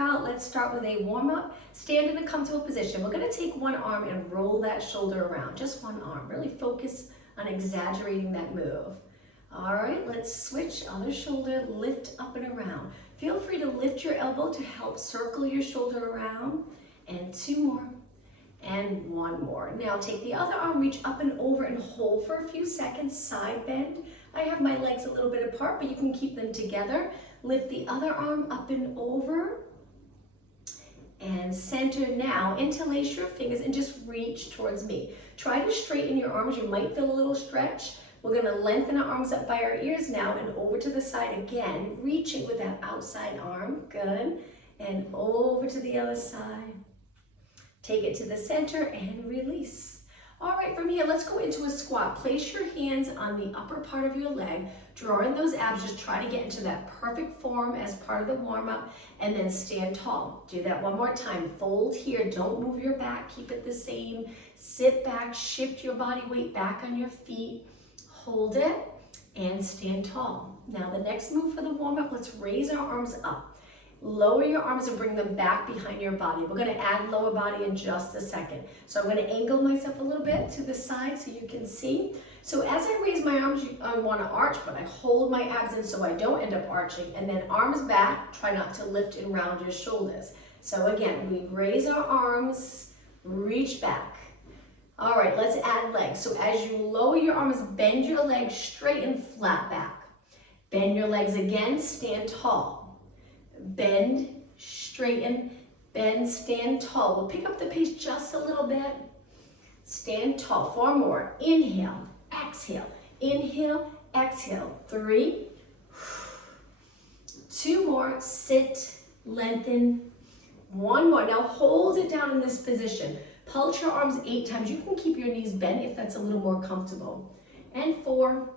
workout. Let's start with a warm-up. Stand in a comfortable position. We're gonna take one arm and roll that shoulder around, just one arm. Really focus on exaggerating that move. All right, let's switch, other shoulder, lift up and around. Feel free to lift your elbow to help circle your shoulder around. And two more, and one more. Now take the other arm, reach up and over and hold for a few seconds, side bend. I have my legs a little bit apart, but you can keep them together. Lift the other arm up and over. And center now, interlace your fingers and just reach towards me. Try to straighten your arms, you might feel a little stretch. We're gonna lengthen our arms up by our ears now and over to the side again, reaching with that outside arm, good. And over to the other side. Take it to the center and release. All right, from here, let's go into a squat. Place your hands on the upper part of your leg, draw in those abs, just try to get into that perfect form as part of the warm-up, and then stand tall. Do that one more time. Fold here, don't move your back, keep it the same. Sit back, shift your body weight back on your feet, hold it, and stand tall. Now the next move for the warm-up, let's raise our arms up. Lower your arms and bring them back behind your body. We're gonna add lower body in just a second. So I'm gonna angle myself a little bit to the side so you can see. So as I raise my arms, I wanna arch, but I hold my abs in so I don't end up arching. And then arms back, try not to lift and round your shoulders. So again, we raise our arms, reach back. All right, let's add legs. So as you lower your arms, bend your legs straight and flat back. Bend your legs again, stand tall. Bend, straighten, bend, stand tall. We'll pick up the pace just a little bit. Stand tall, 4 more. Inhale, exhale, inhale, exhale. 3, 2 more, sit, lengthen. 1 more, now hold it down in this position. Pulse your arms 8 times. You can keep your knees bent if that's a little more comfortable. And 4,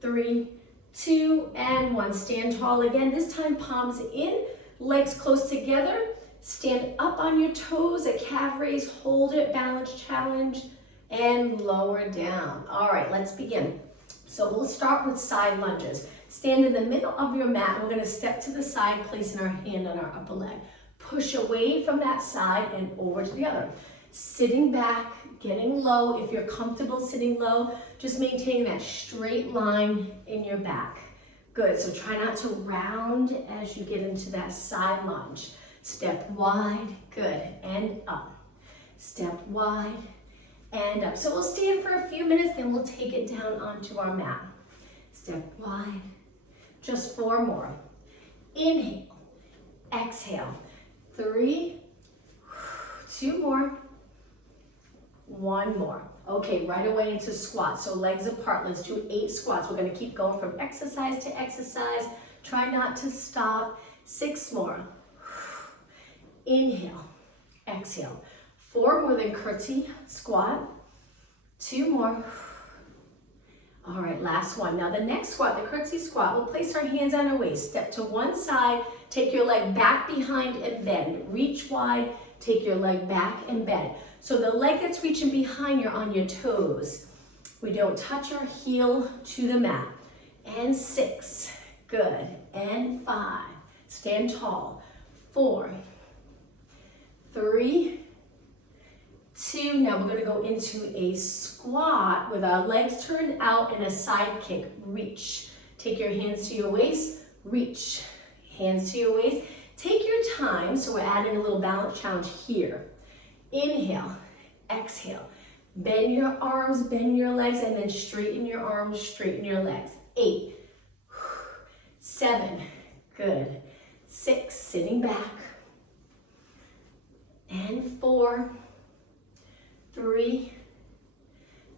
3, 2, and 1. Stand tall again. This time palms in, legs close together. Stand up on your toes, a calf raise, hold it, balance challenge, and lower down. All right, let's begin. So we'll start with side lunges. Stand in the middle of your mat. We're gonna step to the side, placing our hand on our upper leg. Push away from that side and over to the other. Sitting back, getting low. If you're comfortable sitting low, just maintain that straight line in your back. Good, so try not to round as you get into that side lunge. Step wide, good, and up. Step wide and up. So we'll stand for a few minutes, then we'll take it down onto our mat. Step wide, just 4 more. Inhale, exhale, 3, 2 more. 1 more. Okay, right away into squats. So legs apart. Let's do 8 squats. We're going to keep going from exercise to exercise. Try not to stop. 6 more. Inhale, exhale. 4 more, then curtsy squat. 2 more. All right, last one. Now the next squat, the curtsy squat, we'll place our hands on our waist. Step to one side. Take your leg back behind and bend. Reach wide. Take your leg back and bend. So the leg that's reaching behind, you're on your toes. We don't touch our heel to the mat. And 6, good. And 5, stand tall. 4, 3, 2, now we're gonna go into a squat with our legs turned out and a side kick, reach. Take your hands to your waist, reach. Hands to your waist. Take your time, so we're adding a little balance challenge here. Inhale, exhale. Bend your arms, bend your legs, and then straighten your arms, straighten your legs. 8, 7, good. 6, sitting back. And 4, 3,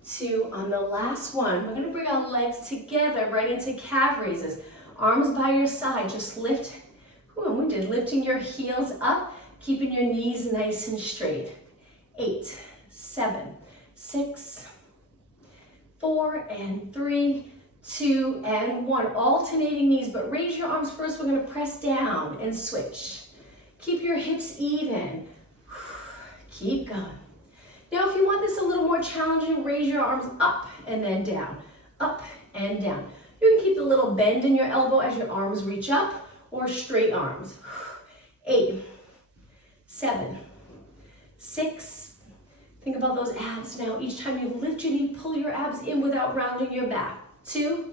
2. On the last one, we're gonna bring our legs together right into calf raises. Arms by your side, just lift. Ooh, we did lifting your heels up, keeping your knees nice and straight. 8, 7, 6, 4, and 3, 2, and 1. Alternating knees, but raise your arms first. We're gonna press down and switch. Keep your hips even. Keep going. Now, if you want this a little more challenging, raise your arms up and then down, up and down. You can keep the little bend in your elbow as your arms reach up, or straight arms. 8, 7, 6. Think about those abs now. Each time you lift your knee, pull your abs in without rounding your back. 2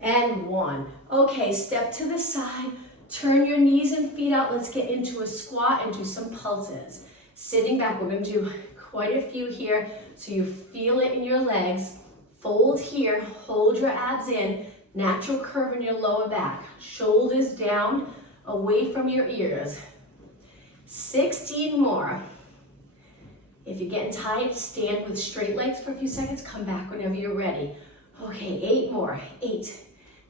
and 1. Okay, step to the side. Turn your knees and feet out. Let's get into a squat and do some pulses. Sitting back, we're going to do quite a few here so you feel it in your legs. Fold here, hold your abs in, natural curve in your lower back. Shoulders down, away from your ears. 16 more. If you're getting tired, stand with straight legs for a few seconds. Come back whenever you're ready. Okay, 8 more. 8,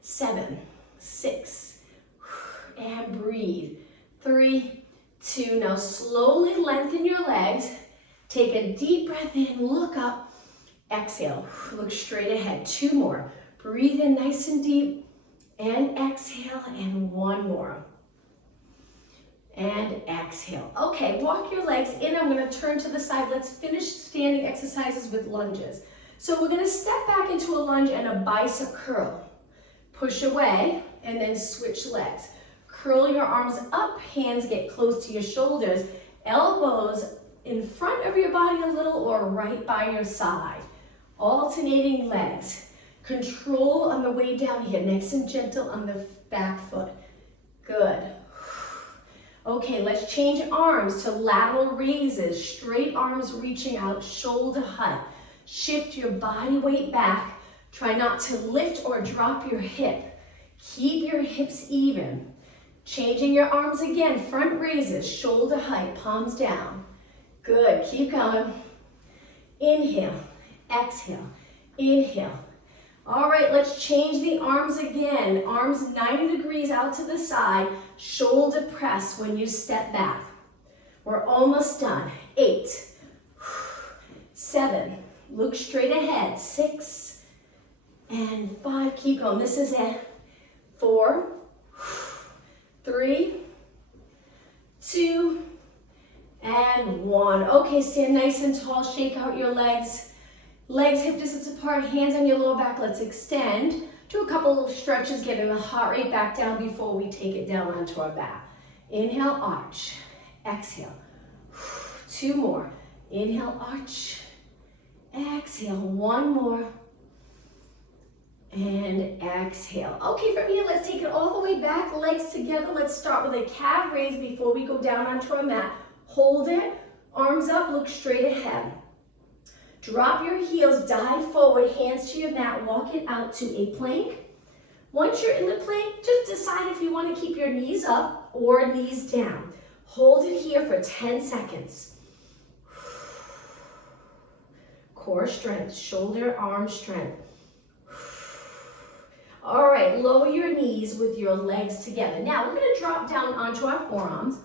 7, 6, and breathe. 3, 2, now slowly lengthen your legs. Take a deep breath in, look up, exhale, look straight ahead. 2 more. Breathe in nice and deep, and exhale, and 1 more. And exhale. Okay, walk your legs in. I'm going to turn to the side. Let's finish standing exercises with lunges. So we're going to step back into a lunge and a bicep curl. Push away, and then switch legs. Curl your arms up, hands get close to your shoulders, elbows in front of your body a little or right by your side. Alternating legs. Control on the way down here, nice and gentle on the back foot. Good. Okay, let's change arms to lateral raises, straight arms reaching out, shoulder height. Shift your body weight back. Try not to lift or drop your hip. Keep your hips even. Changing your arms again, front raises, shoulder height, palms down. Good, keep going. Inhale, exhale, inhale. All right, let's change the arms again. Arms 90 degrees out to the side, shoulder press when you step back. We're almost done. 8, 7, look straight ahead. 6, and 5, keep going. This is it. 4, 3, 2, and 1. Okay, stand nice and tall, shake out your legs. Legs hip distance apart, hands on your lower back. Let's extend. Do a couple of stretches, getting the heart rate back down before we take it down onto our back. Inhale, arch. Exhale. 2 more. Inhale, arch. Exhale. 1 more. And exhale. Okay, from here, let's take it all the way back, legs together. Let's start with a calf raise before we go down onto our mat. Hold it, arms up, look straight ahead. Drop your heels, dive forward, hands to your mat, walk it out to a plank. Once you're in the plank, just decide if you want to keep your knees up or knees down. Hold it here for 10 seconds. Core strength, shoulder, arm strength. All right, lower your knees with your legs together. Now we're going to drop down onto our forearms,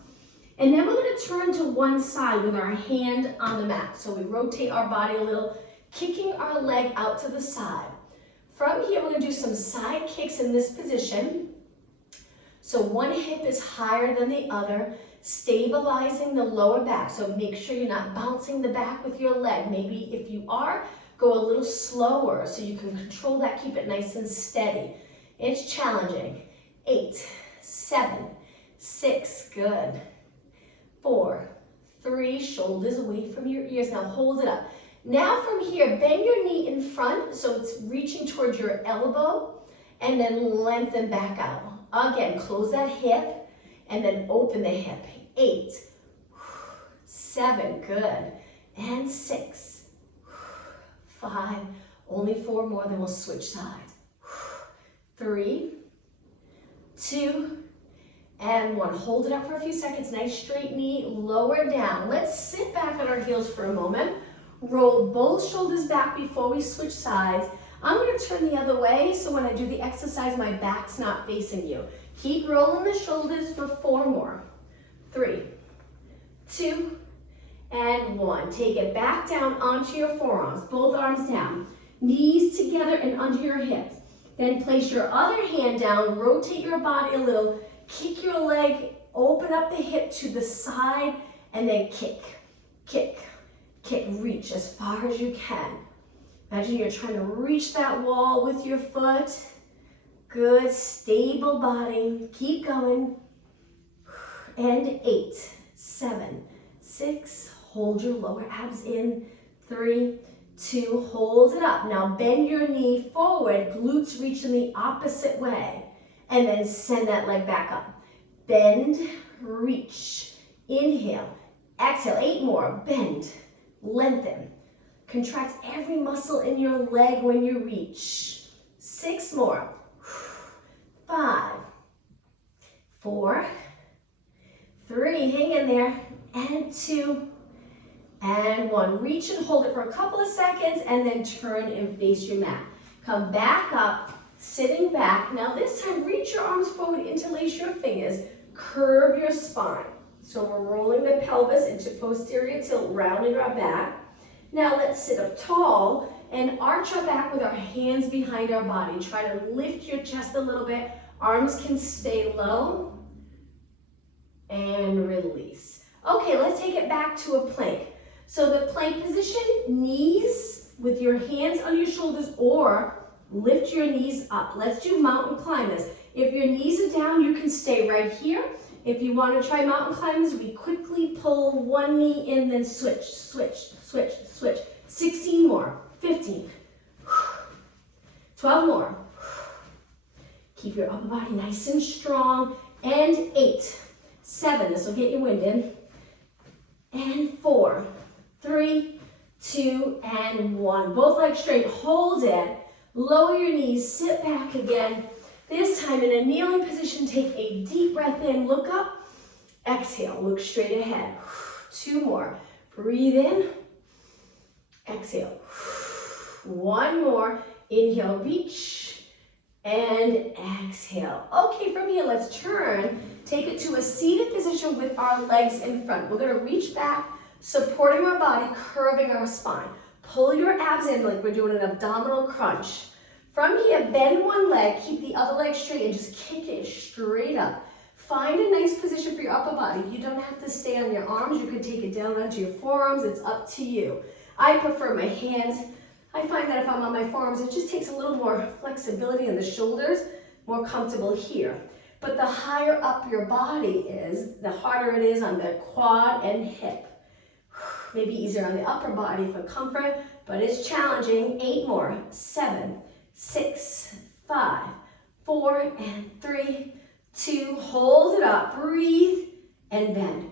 and then we're going to turn to one side with our hand on the mat. So we rotate our body a little, kicking our leg out to the side. From here, we're going to do some side kicks in this position. So one hip is higher than the other, stabilizing the lower back. So make sure you're not bouncing the back with your leg. Maybe if you are, go a little slower so you can control that, keep it nice and steady. It's challenging. 8, 7, 6, good. 4, 3, shoulders away from your ears. Now hold it up. Now from here, bend your knee in front so it's reaching towards your elbow, and then lengthen back out. Again, close that hip and then open the hip. 8, 7, good. And 6, 5, only 4 more, then we'll switch sides. 3, 2, and 1. Hold it up for a few seconds. Nice straight knee, lower down. Let's sit back on our heels for a moment. Roll both shoulders back before we switch sides. I'm going to turn the other way so when I do the exercise, my back's not facing you. Keep rolling the shoulders for 4 more. 3, 2, and 1. Take it back down onto your forearms, both arms down. Knees together and under your hips. Then place your other hand down, rotate your body a little, kick your leg, open up the hip to the side, and then kick, kick, kick. Reach as far as you can. Imagine you're trying to reach that wall with your foot. Good, stable body. Keep going. And 8, 7, 6, hold your lower abs in, 3, 2, hold it up. Now bend your knee forward, glutes reach in the opposite way, and then send that leg back up. Bend, reach, inhale, exhale, 8 more, bend, lengthen. Contract every muscle in your leg when you reach. 6 more, 5, 4, 3, hang in there, and 2, and 1. Reach and hold it for a couple of seconds, and then turn and face your mat. Come back up, sitting back. Now this time, reach your arms forward, interlace your fingers, curve your spine. So we're rolling the pelvis into posterior tilt, rounding our back. Now let's sit up tall and arch our back with our hands behind our body. Try to lift your chest a little bit. Arms can stay low. And release. Okay, let's take it back to a plank. So the plank position, knees with your hands on your shoulders or lift your knees up. Let's do mountain climbers. If your knees are down, you can stay right here. If you want to try mountain climbers, we quickly pull one knee in, then switch, switch, switch, switch. 16 more, 15, 12 more. Keep your upper body nice and strong. And 8, 7, this will get you winded. And 4, 3, 2, and 1. Both legs straight, hold it. Lower your knees, sit back again. This time in a kneeling position, take a deep breath in, look up, exhale, look straight ahead. 2 more, breathe in, exhale. 1 more, inhale, reach, and exhale. Okay, from here, let's turn, take it to a seated position with our legs in front. We're gonna reach back, supporting our body, curving our spine. Pull your abs in like we're doing an abdominal crunch. From here, bend one leg, keep the other leg straight, and just kick it straight up. Find a nice position for your upper body. You don't have to stay on your arms. You can take it down onto your forearms. It's up to you. I prefer my hands. I find that if I'm on my forearms, it just takes a little more flexibility in the shoulders, more comfortable here. But the higher up your body is, the harder it is on the quad and hip. Maybe easier on the upper body for comfort, but it's challenging. 8 more, 7, 6, 5, 4, and 3, 2, hold it up, breathe, and bend.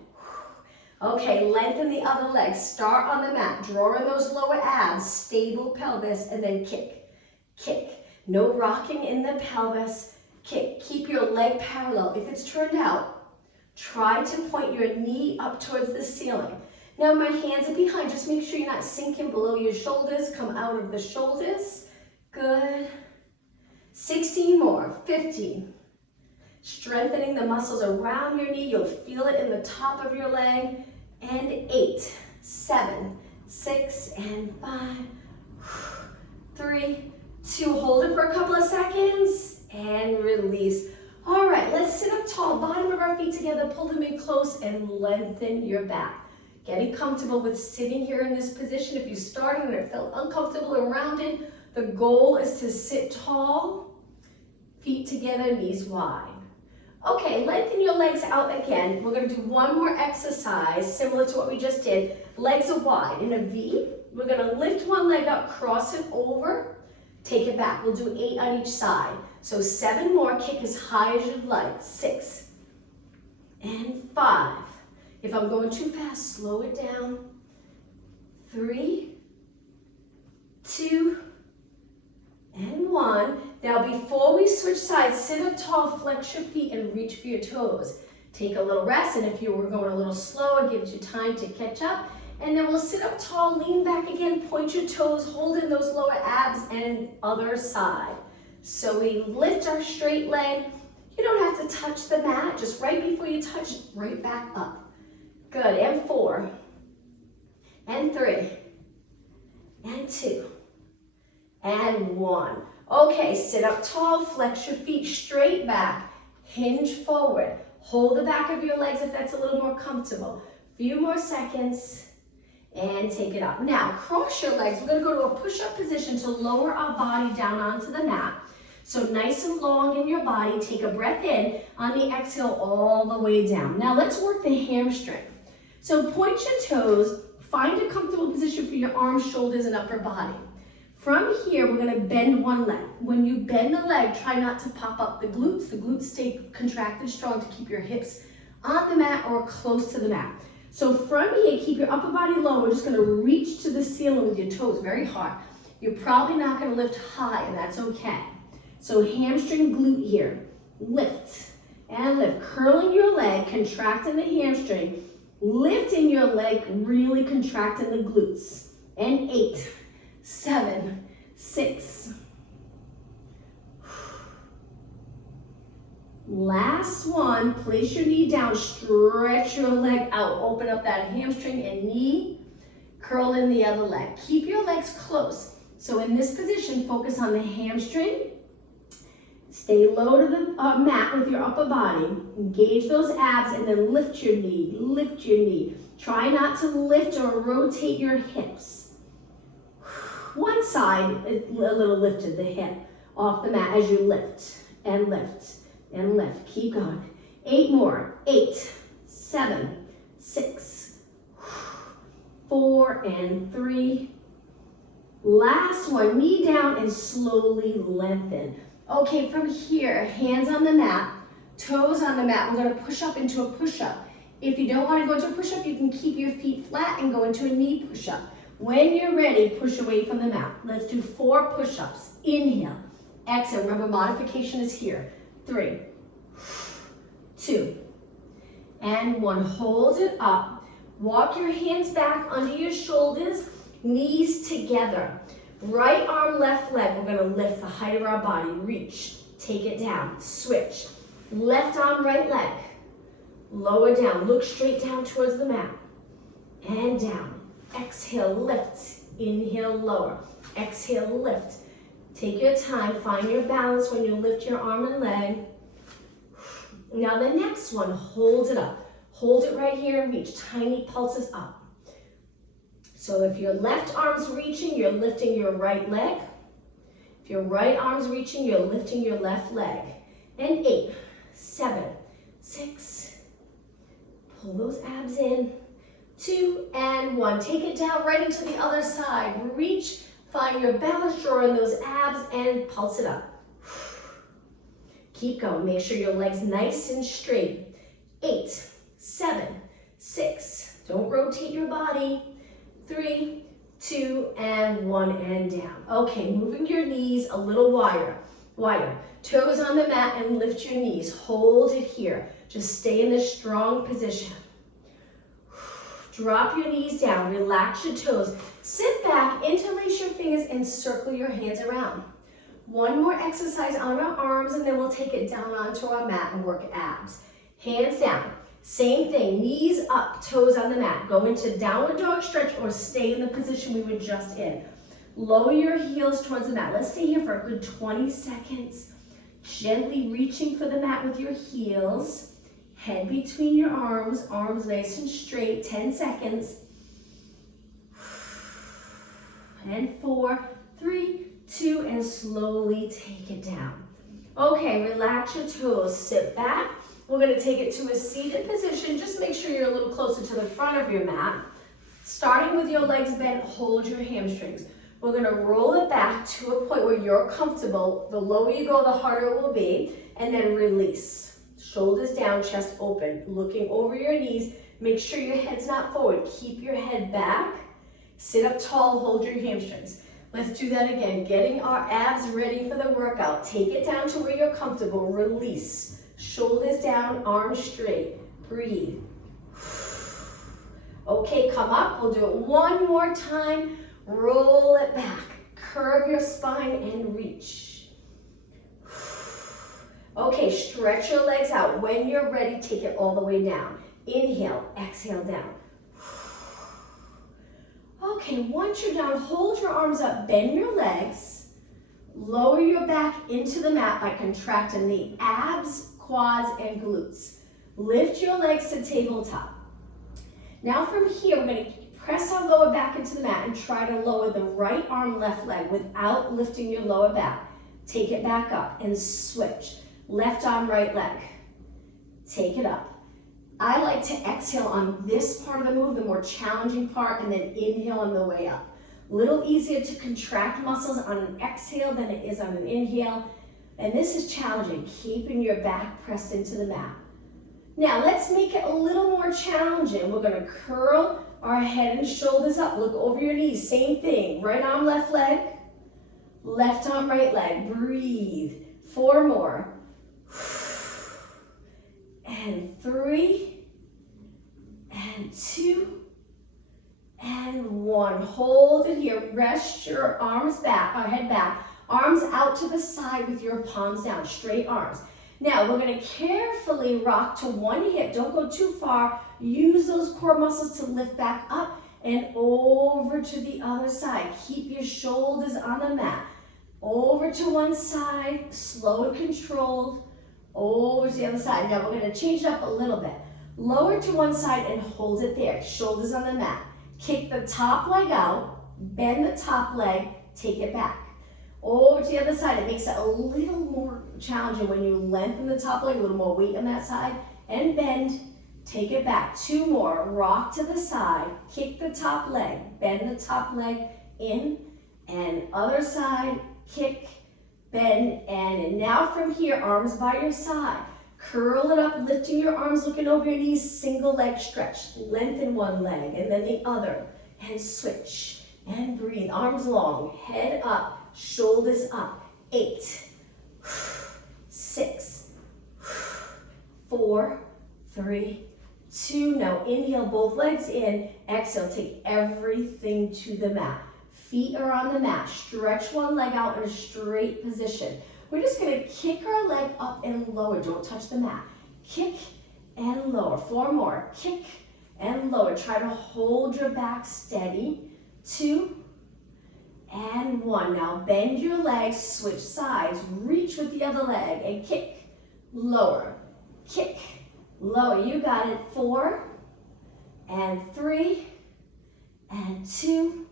Okay, lengthen the other leg, start on the mat, draw in those lower abs, stable pelvis, and then kick, kick. No rocking in the pelvis, kick. Keep your leg parallel. If it's turned out, try to point your knee up towards the ceiling. Now my hands are behind, just make sure you're not sinking below your shoulders, come out of the shoulders. Good. 16 more, 15. Strengthening the muscles around your knee. You'll feel it in the top of your leg. And 8, 7, 6, and 5, 3, 2. Hold it for a couple of seconds and release. All right, let's sit up tall. Bottom of our feet together. Pull them in close and lengthen your back. Getting comfortable with sitting here in this position. If you started and it felt uncomfortable or rounded, the goal is to sit tall, feet together, knees wide. Okay, lengthen your legs out again. We're gonna do one more exercise similar to what we just did. Legs are wide in a V. We're gonna lift one leg up, cross it over, take it back. We'll do 8 on each side. So 7 more, kick as high as you'd like. 6 and 5. If I'm going too fast, slow it down. 3, 2, and 1. Now before we switch sides, sit up tall, flex your feet, and reach for your toes. Take a little rest, and if you were going a little slower, it gives you time to catch up. And then we'll sit up tall, lean back again, point your toes, hold in those lower abs, and other side. So we lift our straight leg. You don't have to touch the mat, just right before you touch, right back up. Good, and 4, and 3, and 2, and 1. Okay, sit up tall, flex your feet straight back, hinge forward. Hold the back of your legs if that's a little more comfortable. Few more seconds, and take it up. Now, cross your legs. We're gonna go to a push-up position to lower our body down onto the mat. So nice and long in your body. Take a breath in. On the exhale, all the way down. Now let's work the hamstring. So point your toes, find a comfortable position for your arms, shoulders, and upper body. From here, we're gonna bend one leg. When you bend the leg, try not to pop up the glutes. The glutes stay contracted strong to keep your hips on the mat or close to the mat. So from here, keep your upper body low. We're just gonna reach to the ceiling with your toes very hard. You're probably not gonna lift high, and that's okay. So hamstring glute here. Lift and lift. Curling your leg, contracting the hamstring, lifting your leg, really contracting the glutes. And 8, 7, 6. Last one, place your knee down, stretch your leg out, open up that hamstring and knee, curl in the other leg. Keep your legs close. So in this position, focus on the hamstring. Stay low to the mat with your upper body. Engage those abs and then lift your knee, lift your knee. Try not to lift or rotate your hips. One side, a little lifted, the hip off the mat as you lift and lift and lift. Keep going. 8 more. 8, 7, 6, 4, and 3. Last one, knee down and slowly lengthen. Okay, from here, hands on the mat, toes on the mat. We're gonna push up into a push-up. If you don't wanna go into a push-up, you can keep your feet flat and go into a knee push-up. When you're ready, push away from the mat. Let's do 4 push-ups. Inhale, exhale. Remember, modification is here. 3, 2, and 1. Hold it up. Walk your hands back under your shoulders, knees together. Right arm, left leg. We're gonna lift the height of our body. Reach, take it down, switch. Left arm, right leg. Lower down, look straight down towards the mat. And down. Exhale, lift. Inhale, lower. Exhale, lift. Take your time, find your balance when you lift your arm and leg. Now the next one, hold it up. Hold it right here and reach, tiny pulses up. So if your left arm's reaching, you're lifting your right leg. If your right arm's reaching, you're lifting your left leg. And 8, 7, 6. Pull those abs in. 2 and 1. Take it down right into the other side. Reach, find your balance, draw in those abs and pulse it up. Keep going. Make sure your leg's nice and straight. 8, 7, 6. Don't rotate your body. 3, 2, and 1, and down. Okay, moving your knees a little wider. Toes on the mat and lift your knees. Hold it here. Just stay in this strong position. Drop your knees down. Relax your toes. Sit back, interlace your fingers, and circle your hands around. One more exercise on our arms, and then we'll take it down onto our mat and work abs. Hands down. Same thing, knees up, toes on the mat. Go into downward dog stretch or stay in the position we were just in. Lower your heels towards the mat. Let's stay here for a good 20 seconds. Gently reaching for the mat with your heels. Head between your arms, arms nice and straight, 10 seconds. And 4, 3, 2, and slowly take it down. Okay, relax your toes, sit back. We're gonna take it to a seated position. Just make sure you're a little closer to the front of your mat. Starting with your legs bent, hold your hamstrings. We're gonna roll it back to a point where you're comfortable. The lower you go, the harder it will be. And then release. Shoulders down, chest open. Looking over your knees. Make sure your head's not forward. Keep your head back. Sit up tall, hold your hamstrings. Let's do that again. Getting our abs ready for the workout. Take it down to where you're comfortable. Release. Shoulders down, arms straight. Breathe. Okay, come up. We'll do it one more time. Roll it back. Curve your spine and reach. Okay, stretch your legs out. When you're ready, take it all the way down. Inhale, exhale down. Okay, once you're down, hold your arms up, bend your legs. Lower your back into the mat by contracting the abs, quads, and glutes. Lift your legs to tabletop. Now from here, we're going to press our lower back into the mat and try to lower the right arm, left leg without lifting your lower back. Take it back up and switch. Left arm, right leg. Take it up. I like to exhale on this part of the move, the more challenging part, and then inhale on the way up. A little easier to contract muscles on an exhale than it is on an inhale. And this is challenging, keeping your back pressed into the mat. Now let's make it a little more challenging. We're gonna curl our head and shoulders up. Look over your knees, same thing. Right arm, left leg. Left arm, right leg. Breathe. 4 more. And 3. And 2. And 1. Hold it here. Rest your arms back, our head back. Arms out to the side with your palms down. Straight arms. Now we're going to carefully rock to one hip. Don't go too far. Use those core muscles to lift back up and over to the other side. Keep your shoulders on the mat. Over to one side, slow and controlled. Over to the other side. Now we're going to change it up a little bit. Lower to one side and hold it there. Shoulders on the mat. Kick the top leg out. Bend the top leg. Take it back. Over to the other side. It makes it a little more challenging when you lengthen the top leg, a little more weight on that side, and bend. Take it back. 2 more. Rock to the side. Kick the top leg. Bend the top leg in. And other side. Kick, bend, and now from here, arms by your side. Curl it up, lifting your arms, looking over your knees. Single leg stretch. Lengthen one leg, and then the other. And switch. And breathe. Arms long. Head up. Shoulders up. 8, 6, 4, 3, 2. Now inhale, both legs in. Exhale, take everything to the mat. Feet are on the mat. Stretch one leg out in a straight position. We're just going to kick our leg up and lower. Don't touch the mat. Kick and lower. 4 more. Kick and lower. Try to hold your back steady. 2 and 1. Now bend your legs, switch sides, reach with the other leg and kick, lower, kick, lower. You got it. 4 and 3 and 2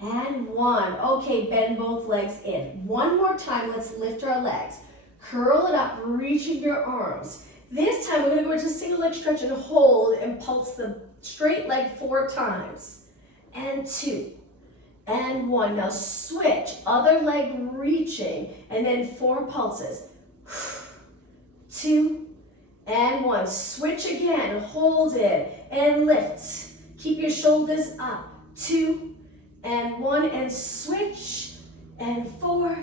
and 1. Okay, bend both legs in. One more time, let's lift our legs. Curl it up, reaching your arms. This time we're going to go into single leg stretch and hold and pulse the straight leg 4 times. And 2. And 1. Now switch, other leg reaching, and then 4 pulses. 2 and 1. Switch again, hold it, and lift. Keep your shoulders up. 2 and 1, and switch, and 4,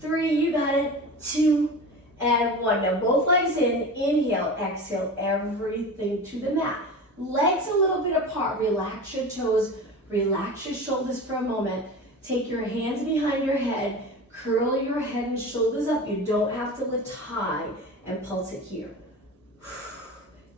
3, you got it, 2 and 1. Now both legs in, inhale, exhale, everything to the mat. Legs a little bit apart, relax your toes, relax your shoulders for a moment. Take your hands behind your head, curl your head and shoulders up. You don't have to lift high, and pulse it here.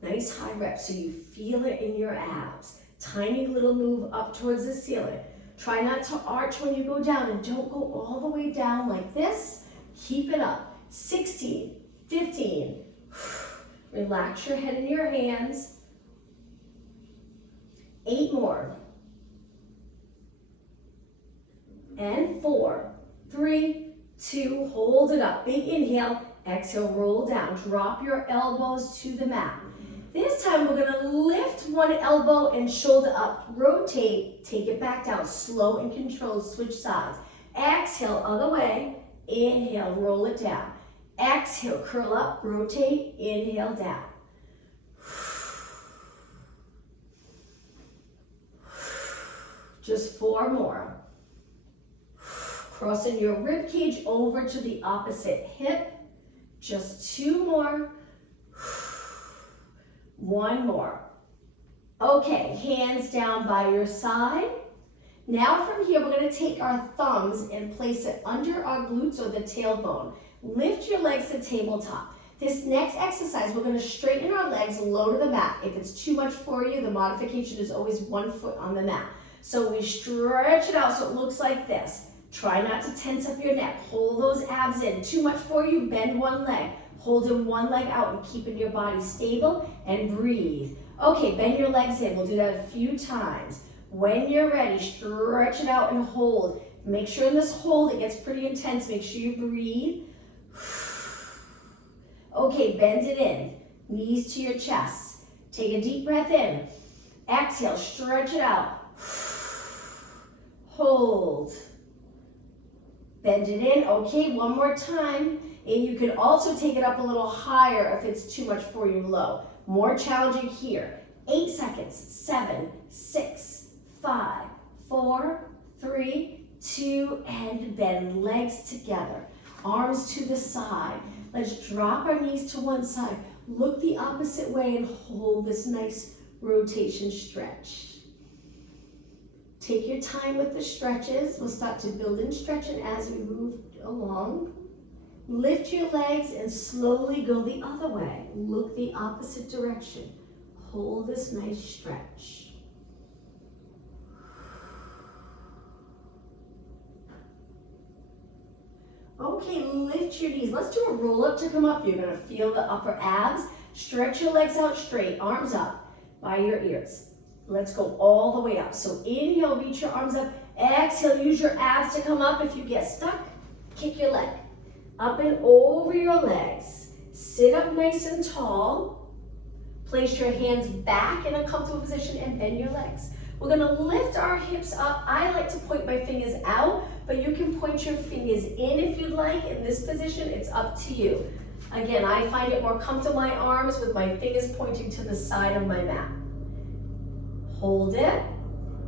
Nice high rep so you feel it in your abs. Tiny little move up towards the ceiling. Try not to arch when you go down, and don't go all the way down like this. Keep it up. 16, 15. Relax your head in your hands. 8 more. And 4, 3, 2, hold it up. Big inhale, exhale, roll down. Drop your elbows to the mat. This time we're going to lift one elbow and shoulder up. Rotate, take it back down. Slow and controlled, switch sides. Exhale, other way. Inhale, roll it down. Exhale, curl up, rotate, inhale, down. Just 4 more. Crossing your rib cage over to the opposite hip. Just 2 more. 1 more. Okay, hands down by your side. Now from here, we're going to take our thumbs and place it under our glutes or the tailbone. Lift your legs to tabletop. This next exercise, we're going to straighten our legs low to the mat. If it's too much for you, the modification is always 1 foot on the mat. So we stretch it out so it looks like this. Try not to tense up your neck. Hold those abs in. Too much for you, bend one leg. Holding one leg out and keeping your body stable, and breathe. Okay, bend your legs in. We'll do that a few times. When you're ready, stretch it out and hold. Make sure in this hold it gets pretty intense. Make sure you breathe. Okay, bend it in. Knees to your chest. Take a deep breath in. Exhale, stretch it out. Hold. Bend it in. Okay, one more time. And you can also take it up a little higher if it's too much for you low. More challenging here. 8 seconds. 7, 6, 5, 4, 3, 2, and bend. Legs together. Arms to the side. Let's drop our knees to one side. Look the opposite way and hold this nice rotation stretch. Take your time with the stretches. We'll start to build in stretching as we move along. Lift your legs and slowly go the other way. Look the opposite direction. Hold this nice stretch. Okay, lift your knees. Let's do a roll up to come up. You're gonna feel the upper abs. Stretch your legs out straight, arms up by your ears. Let's go all the way up. So inhale, reach your arms up. Exhale, use your abs to come up. If you get stuck, kick your leg. Up and over your legs. Sit up nice and tall. Place your hands back in a comfortable position and bend your legs. We're gonna lift our hips up. I like to point my fingers out, but you can point your fingers in if you'd like. In this position, it's up to you. Again, I find it more comfortable in my arms with my fingers pointing to the side of my mat. Hold it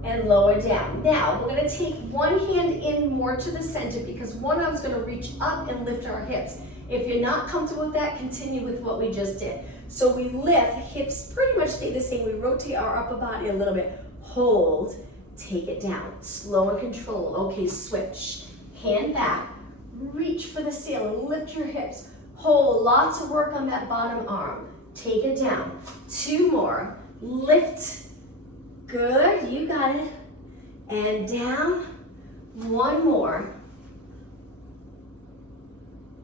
and lower down. Now, we're gonna take one hand in more to the center because one arm's gonna reach up and lift our hips. If you're not comfortable with that, continue with what we just did. So we lift, hips pretty much stay the same. We rotate our upper body a little bit. Hold, take it down. Slow and control. Okay, switch. Hand back, reach for the ceiling, lift your hips. Hold, lots of work on that bottom arm. Take it down. 2 more. Lift. Good, you got it. And down. 1 more.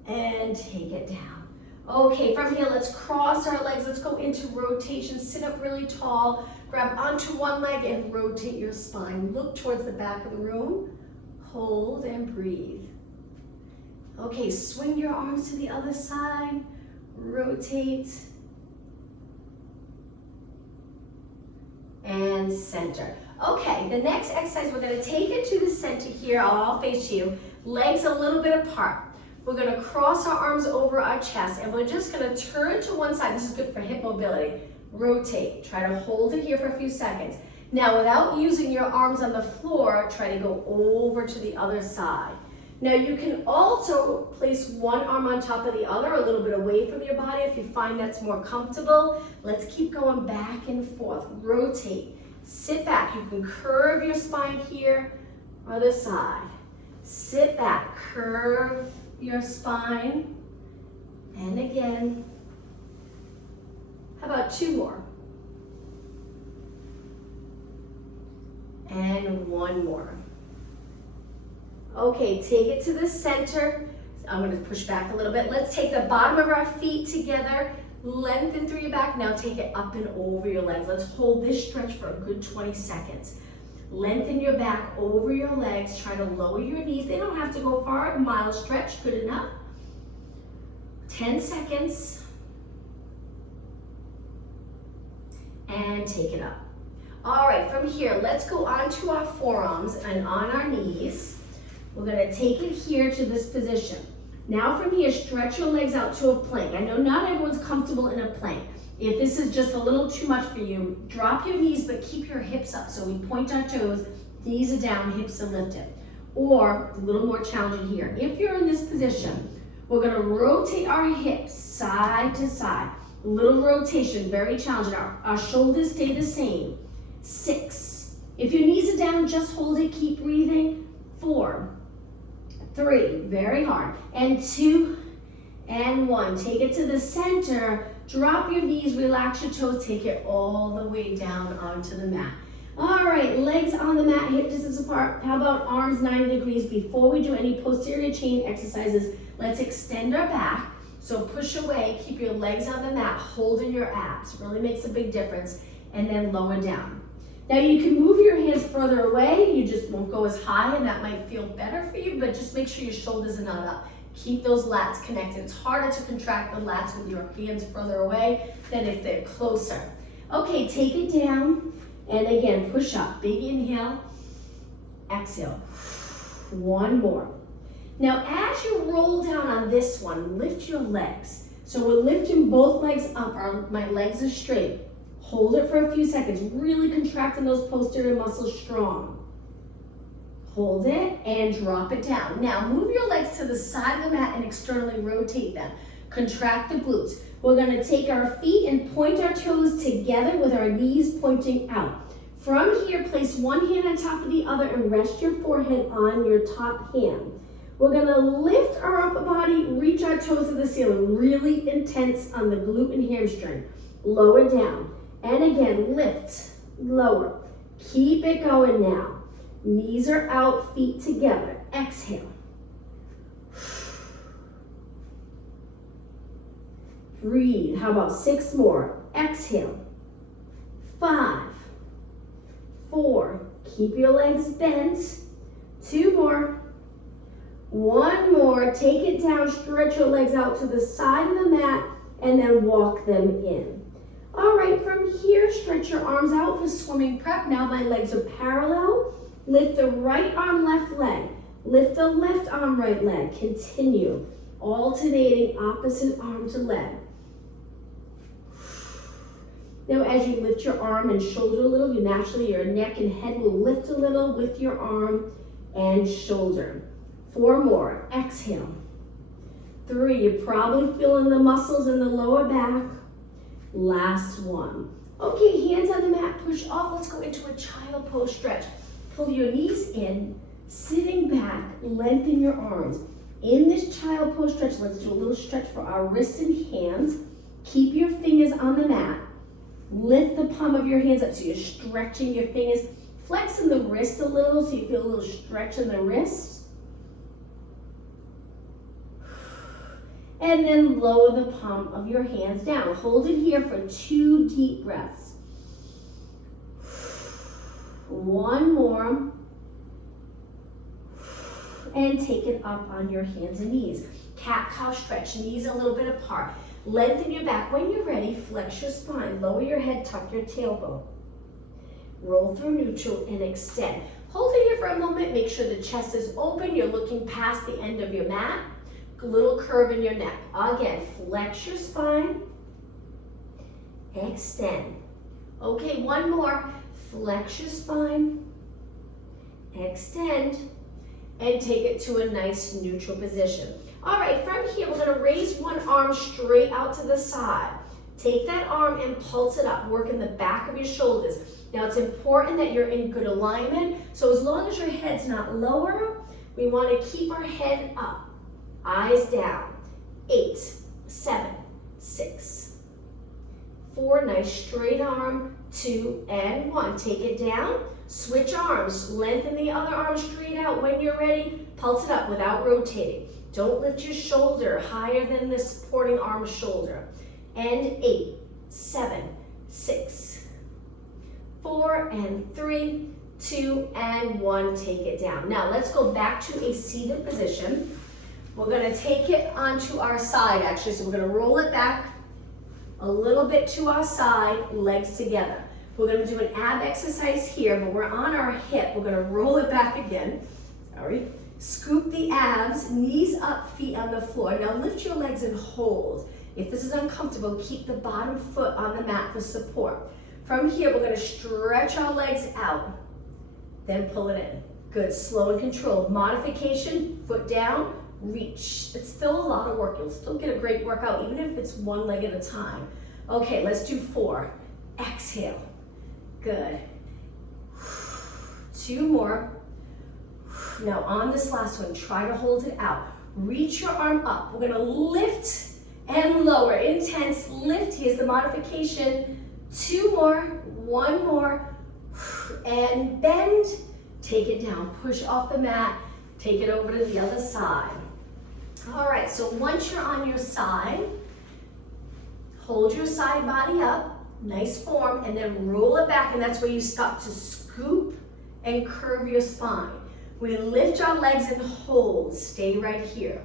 And take it down. Okay, from here, let's cross our legs. Let's go into rotation. Sit up really tall. Grab onto one leg and rotate your spine. Look towards the back of the room. Hold and breathe. Okay, swing your arms to the other side. Rotate. And center. Okay, the next exercise, we're gonna take it to the center here. I'll face you. Legs a little bit apart. We're gonna cross our arms over our chest and we're just gonna turn to one side. This is good for hip mobility. Rotate. Try to hold it here for a few seconds. Now, without using your arms on the floor, try to go over to the other side. Now, you can also place one arm on top of the other, a little bit away from your body if you find that's more comfortable. Let's keep going back and forth. Rotate. Sit back. You can curve your spine here, other side. Sit back. Curve your spine. And again. How about 2 more? And 1 more. Okay, take it to the center. I'm gonna push back a little bit. Let's take the bottom of our feet together, lengthen through your back. Now take it up and over your legs. Let's hold this stretch for a good 20 seconds. Lengthen your back over your legs. Try to lower your knees. They don't have to go far. A mild stretch, good enough. 10 seconds. And take it up. All right, from here, let's go onto our forearms and on our knees. We're gonna take it here to this position. Now from here, stretch your legs out to a plank. I know not everyone's comfortable in a plank. If this is just a little too much for you, drop your knees, but keep your hips up. So we point our toes, knees are down, hips are lifted. Or a little more challenging here. If you're in this position, we're gonna rotate our hips side to side. A little rotation, very challenging. Our shoulders stay the same. 6. If your knees are down, just hold it, keep breathing. 4, 3, very hard. And 2, and 1. Take it to the center. Drop your knees, relax your toes, take it all the way down onto the mat. All right, legs on the mat, hip distance apart. How about arms 90 degrees? Before we do any posterior chain exercises, let's extend our back. So push away, keep your legs on the mat, holding your abs. Really makes a big difference. And then lower down. Now you can move your hands further away. You just won't go as high and that might feel better for you, but just make sure your shoulders are not up. Keep those lats connected. It's harder to contract the lats with your hands further away than if they're closer. Okay, take it down, and again, push up. Big inhale, exhale. One more. Now, as you roll down on this one, lift your legs. So we're lifting both legs up. My legs are straight. Hold it for a few seconds, really contracting those posterior muscles strong. Hold it and drop it down. Now move your legs to the side of the mat and externally rotate them. Contract the glutes. We're gonna take our feet and point our toes together with our knees pointing out. From here, place one hand on top of the other and rest your forehead on your top hand. We're gonna lift our upper body, reach our toes to the ceiling, really intense on the glute and hamstring. Lower down. And again, lift, lower. Keep it going now. Knees are out, feet together. Exhale. Breathe. How about 6 more? Exhale. 5, 4. Keep your legs bent. 2 more. 1 more. Take it down. Stretch your legs out to the side of the mat and then walk them in. All right, from here, stretch your arms out for swimming prep. Now my legs are parallel. Lift the right arm, left leg. Lift the left arm, right leg. Continue. Alternating opposite arm to leg. Now as you lift your arm and shoulder a little, your neck and head will lift a little with your arm and shoulder. 4 more. Exhale. 3. You're probably feeling the muscles in the lower back. Last one. Okay, hands on the mat, push off. Let's go into a child pose stretch. Pull your knees in, sitting back, lengthen your arms. In this child pose stretch, let's do a little stretch for our wrists and hands. Keep your fingers on the mat. Lift the palm of your hands up so you're stretching your fingers. Flexing the wrist a little so you feel a little stretch in the wrist. And then lower the palm of your hands down. Hold it here for 2 deep breaths. 1 more. And take it up on your hands and knees. Cat-cow stretch, knees a little bit apart. Lengthen your back. When you're ready, flex your spine. Lower your head, tuck your tailbone. Roll through neutral and extend. Hold it here for a moment. Make sure the chest is open. You're looking past the end of your mat. A little curve in your neck. Again, flex your spine. Extend. Okay, 1 more. Flex your spine. Extend. And take it to a nice neutral position. All right, from here, we're gonna raise one arm straight out to the side. Take that arm and pulse it up, working the back of your shoulders. Now it's important that you're in good alignment, so as long as your head's not lower, we wanna keep our head up. Eyes down. 8, 7, 6, 4, nice straight arm, 2, and 1. Take it down, switch arms, lengthen the other arm straight out. When you're ready, pulse it up without rotating. Don't lift your shoulder higher than the supporting arm shoulder. And 8, 7, 6, 4, and 3, 2, and 1. Take it down. Now let's go back to a seated position. We're gonna take it onto our side actually. So we're gonna roll it back a little bit to our side, legs together. We're gonna do an ab exercise here, but we're on our hip. We're gonna roll it back again. Sorry. Scoop the abs, knees up, feet on the floor. Now lift your legs and hold. If this is uncomfortable, keep the bottom foot on the mat for support. From here, we're gonna stretch our legs out, then pull it in. Good, slow and controlled. Modification, foot down, reach. It's still a lot of work. You'll still get a great workout, even if it's 1 leg at a time. Okay, let's do 4. Exhale. Good. 2 more. Now on this last one, try to hold it out. Reach your arm up. We're gonna lift and lower. Intense lift. Here's the modification. 2 more, 1 more, and bend. Take it down. Push off the mat. Take it over to the other side. All right, so once you're on your side, hold your side body up, nice form, and then roll it back, and that's where you start to scoop and curve your spine. We lift our legs and hold, stay right here.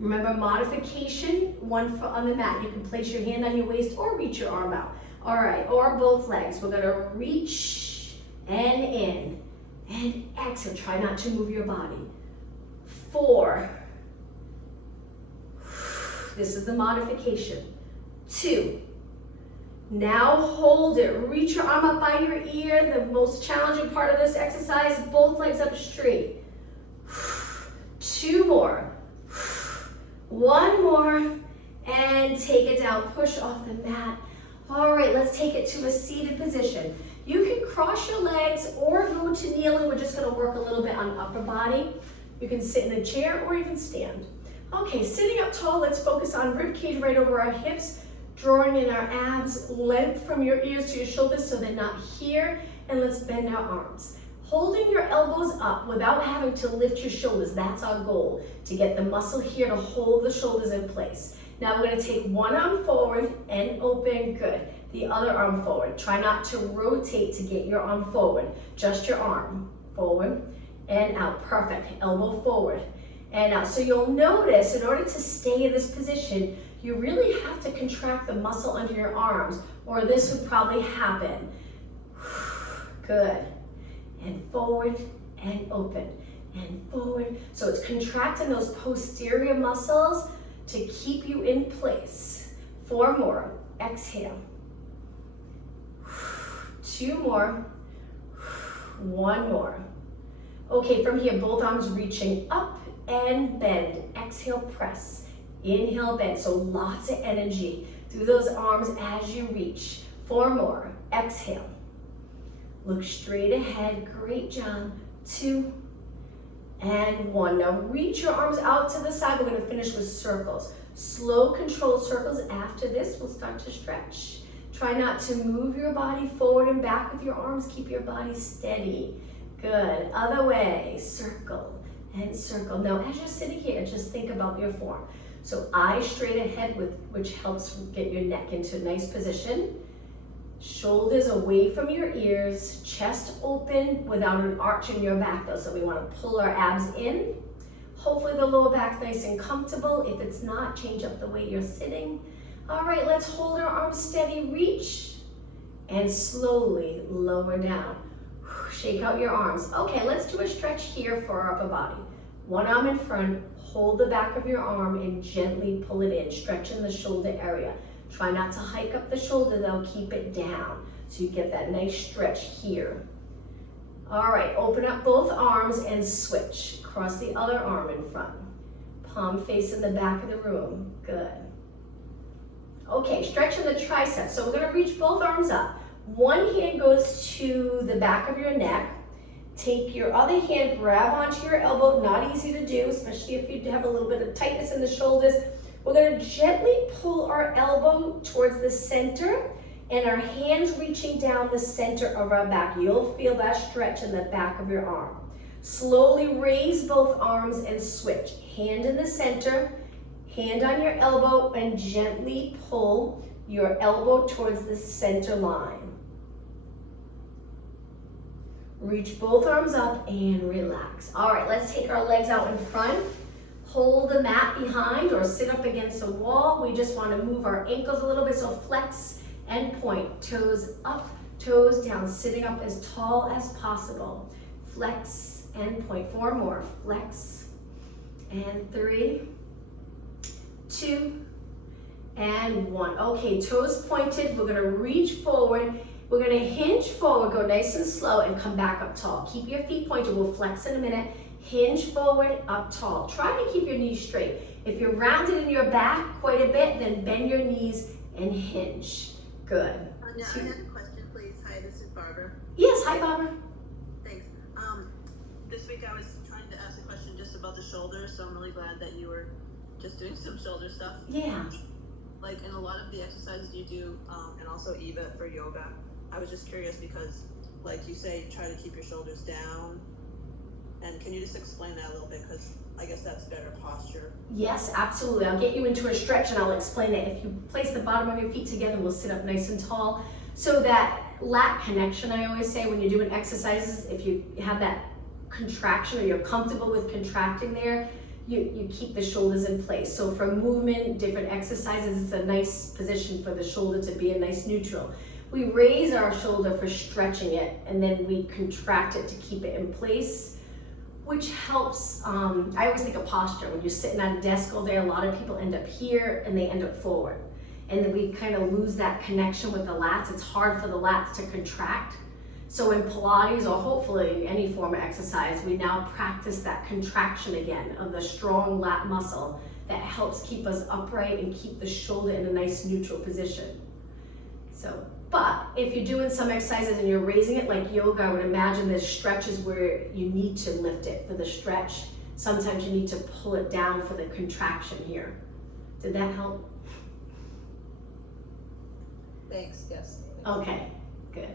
Remember, modification, one foot on the mat. You can place your hand on your waist or reach your arm out. All right, or both legs. We're gonna reach and in and exhale. Try not to move your body. 4. This is the modification. 2. Now hold it. Reach your arm up by your ear. The most challenging part of this exercise, both legs up straight. 2 more. 1 more. And take it down. Push off the mat. All right, let's take it to a seated position. You can cross your legs or go to kneeling. We're just gonna work a little bit on upper body. You can sit in a chair or even stand. Okay, sitting up tall, let's focus on rib cage right over our hips, drawing in our abs, length from your ears to your shoulders so they're not here, and let's bend our arms. Holding your elbows up without having to lift your shoulders, that's our goal, to get the muscle here to hold the shoulders in place. Now we're gonna take one arm forward and open, good. The other arm forward. Try not to rotate to get your arm forward, just your arm forward and out, perfect. Elbow forward and out. So you'll notice in order to stay in this position, you really have to contract the muscle under your arms or this would probably happen. Good. And forward and open and forward. So it's contracting those posterior muscles to keep you in place. 4 more. Exhale. 2 more. 1 more. Okay, from here, both arms reaching up and bend. Exhale, press. Inhale, bend. So lots of energy through those arms as you reach. 4 more. Exhale. Look straight ahead. Great job. 2 and 1. Now reach your arms out to the side. We're going to finish with circles. Slow, controlled circles. After this, we'll start to stretch. Try not to move your body forward and back with your arms. Keep your body steady. Good. Other way. Circle and circle. Now, as you're sitting here, just think about your form. So eyes straight ahead, which helps get your neck into a nice position. Shoulders away from your ears, chest open without an arch in your back though. So we want to pull our abs in. Hopefully the lower back's nice and comfortable. If it's not, change up the way you're sitting. All right, let's hold our arms steady, reach, and slowly lower down. Shake out your arms. Okay, let's do a stretch here for our upper body. One arm in front, hold the back of your arm and gently pull it in, stretching the shoulder area. Try not to hike up the shoulder though, keep it down so you get that nice stretch here. All right, open up both arms and switch. Cross the other arm in front. Palm facing the back of the room, good. Okay, stretching the triceps. So we're gonna reach both arms up. One hand goes to the back of your neck. Take your other hand, grab onto your elbow, not easy to do, especially if you have a little bit of tightness in the shoulders. We're gonna gently pull our elbow towards the center and our hands reaching down the center of our back. You'll feel that stretch in the back of your arm. Slowly raise both arms and switch. Hand in the center, hand on your elbow, and gently pull your elbow towards the center line. Reach both arms up and relax. All right, let's take our legs out in front. Hold the mat behind or sit up against a wall. We just want to move our ankles a little bit, so flex and point. Toes up, toes down, sitting up as tall as possible. Flex and point. 4 more. Flex and 3, 2, and 1. Okay, toes pointed. We're going to reach forward. We're going to hinge forward, go nice and slow, and come back up tall. Keep your feet pointed. We'll flex in a minute. Hinge forward, up tall. Try to keep your knees straight. If you're rounded in your back quite a bit, then bend your knees and hinge. Good. Now, I had a question, please. Hi, this is Barbara. Yes, hi, Barbara. Thanks. This week I was trying to ask a question just about the shoulders, so I'm really glad that you were just doing some shoulder stuff. Yeah. Like in a lot of the exercises you do, and also Eva for yoga, I was just curious because, like you say, you try to keep your shoulders down. And can you just explain that a little bit? Because I guess that's better posture. Yes, absolutely. I'll get you into a stretch and I'll explain it. If you place the bottom of your feet together, we'll sit up nice and tall. So that lat connection, I always say when you're doing exercises, if you have that contraction or you're comfortable with contracting there, you keep the shoulders in place. So for movement, different exercises, it's a nice position for the shoulder to be a nice neutral. We raise our shoulder for stretching it, and then we contract it to keep it in place, which helps. I always think of posture. When you're sitting at a desk all day, a lot of people end up here and they end up forward. And then we kind of lose that connection with the lats. It's hard for the lats to contract. So in Pilates, or hopefully any form of exercise, we now practice that contraction again of the strong lat muscle that helps keep us upright and keep the shoulder in a nice neutral position. So, but if you're doing some exercises and you're raising it like yoga, I would imagine there's stretches where you need to lift it for the stretch. Sometimes you need to pull it down for the contraction here. Did that help? Thanks, yes. Okay, good.